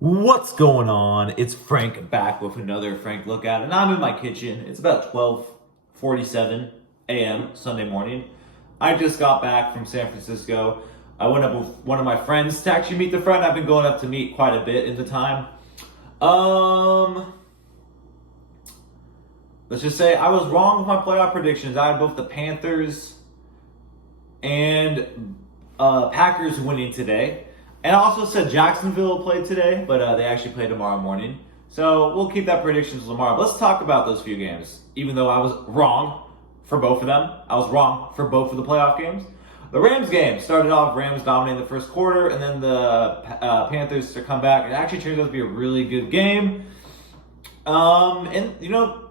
What's going on? It's Frank back with another Frank Look At, and I'm in my kitchen. It's about 12:47 a.m. Sunday morning. I just got back from San Francisco. I went up with one of my friends to actually meet the friend I've been going up to meet quite a bit in the time. Let's just say I was wrong with my playoff predictions. I had both the Panthers and Packers winning today. And I also said Jacksonville played today, but they actually play tomorrow morning. So we'll keep that prediction tomorrow. But let's talk about those few games. Even though I was wrong for both of them. I was wrong for both of the playoff games. The Rams game started off, Rams dominating the first quarter, and then the Panthers to come back. It actually turned out to be a really good game. And, you know,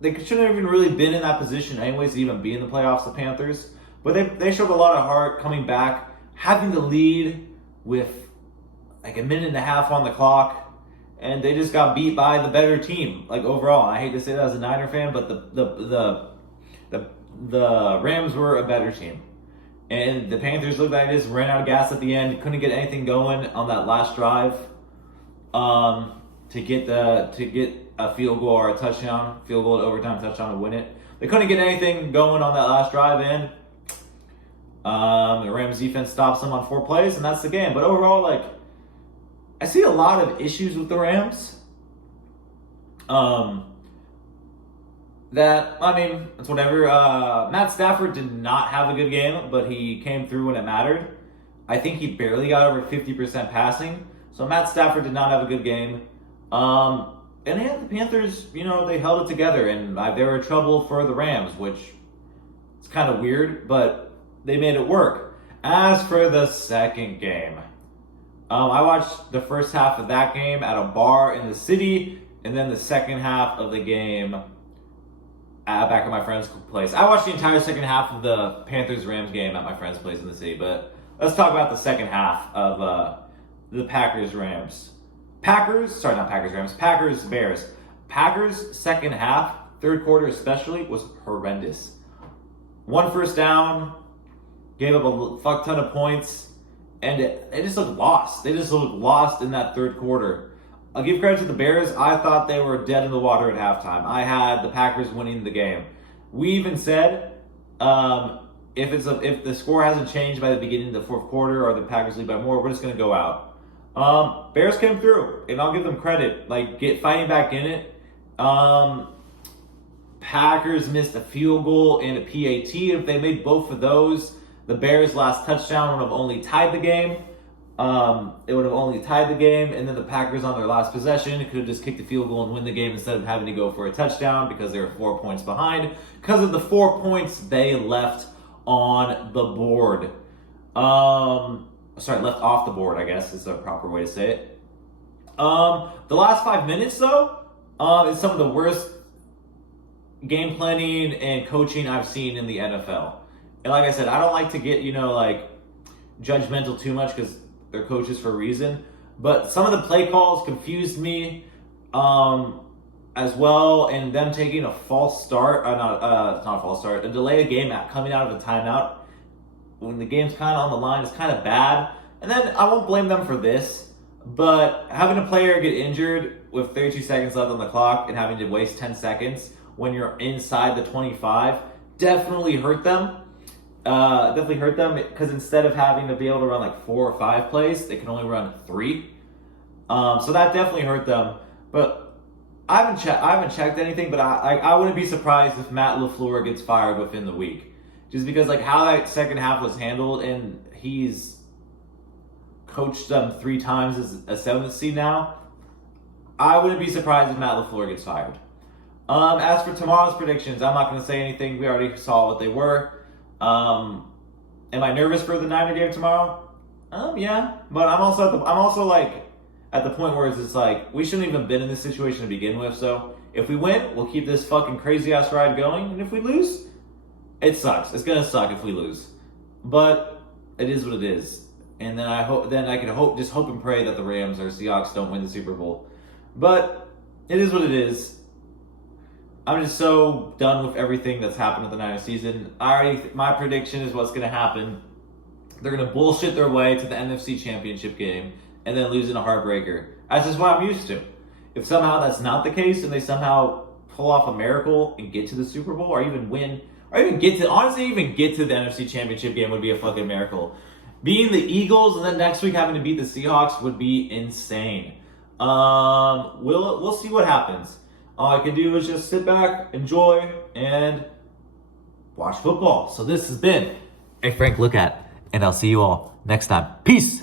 they shouldn't have even really been in that position anyways to even be in the playoffs, the Panthers. But they showed a lot of heart coming back, having the lead with like a minute and a half on the clock, and they just got beat by the better team. Like overall, I hate to say that as a Niner fan, but the Rams were a better team, and the Panthers looked like they just ran out of gas at the end. Couldn't get anything going on that last drive to get a field goal or a touchdown, field goal to overtime touchdown to win it. They couldn't get anything going on that last drive, and the Rams defense stops them on 4 plays, and that's the game. But overall, like, I see a lot of issues with the Rams. It's whatever. Matt Stafford did not have a good game, but he came through when it mattered. I think he barely got over 50% passing. So Matt Stafford did not have a good game. And yeah, the Panthers, they held it together, and they were in trouble for the Rams, which is kind of weird, but they made it work. As for the second game, I watched the first half of that game at a bar in the city, and then the second half of the game back at my friend's place. I watched the entire second half of the Panthers-Rams game at my friend's place in the city, but let's talk about the second half of the Packers-Rams. Packers-Bears. Packers' second half, third quarter especially, was horrendous. 1 first down, gave up a fuck ton of points, and they just looked lost. They just looked lost in that third quarter. I'll give credit to the Bears. I thought they were dead in the water at halftime. I had the Packers winning the game. We even said if the score hasn't changed by the beginning of the fourth quarter or the Packers lead by more, we're just going to go out. Bears came through, and I'll give them credit. Like, fighting back in it. Packers missed a field goal and a PAT. If they made both of those, the Bears' last touchdown would have only tied the game. It would have only tied the game, and then the Packers on their last possession could have just kicked the field goal and win the game instead of having to go for a touchdown because they were 4 points behind because of the 4 points they left on the board. Left off the board, I guess is the proper way to say it. The last 5 minutes, though, is some of the worst game planning and coaching I've seen in the NFL. And like I said, I don't like to get, judgmental too much because they're coaches for a reason. But some of the play calls confused me as well. And them taking a false start, it's not a false start, a delay of game coming out of a timeout when the game's kind of on the line is kind of bad. And then I won't blame them for this, but having a player get injured with 32 seconds left on the clock and having to waste 10 seconds when you're inside the 25 definitely hurt them. Because instead of having to be able to run like 4 or 5 plays, they can only run 3. So that definitely hurt them. But I haven't checked anything, but I wouldn't be surprised if Matt LaFleur gets fired within the week, just because like how that second half was handled, and he's coached them 3 times as a 7th seed now. I wouldn't be surprised if Matt LaFleur gets fired. As for tomorrow's predictions, I'm not going to say anything. We already saw what they were. Am I nervous for the Niner game tomorrow? Yeah, but I'm also like at the point where it's just like we shouldn't even been in this situation to begin with. So if we win, we'll keep this fucking crazy ass ride going, and if we lose, it sucks. It's gonna suck if we lose, but it is what it is. And then I can hope and pray that the Rams or Seahawks don't win the Super Bowl, but it is what it is. I'm just so done with everything that's happened with the Niners season. My prediction is what's going to happen. They're going to bullshit their way to the NFC Championship game and then lose in a heartbreaker. That's just what I'm used to. If somehow that's not the case and they somehow pull off a miracle and get to the Super Bowl or even win, or even get to, honestly, even get to the NFC Championship game would be a fucking miracle. Beating the Eagles and then next week having to beat the Seahawks would be insane. We'll see what happens. All I can do is just sit back, enjoy, and watch football. So this has been A Frank Look At, and I'll see you all next time. Peace.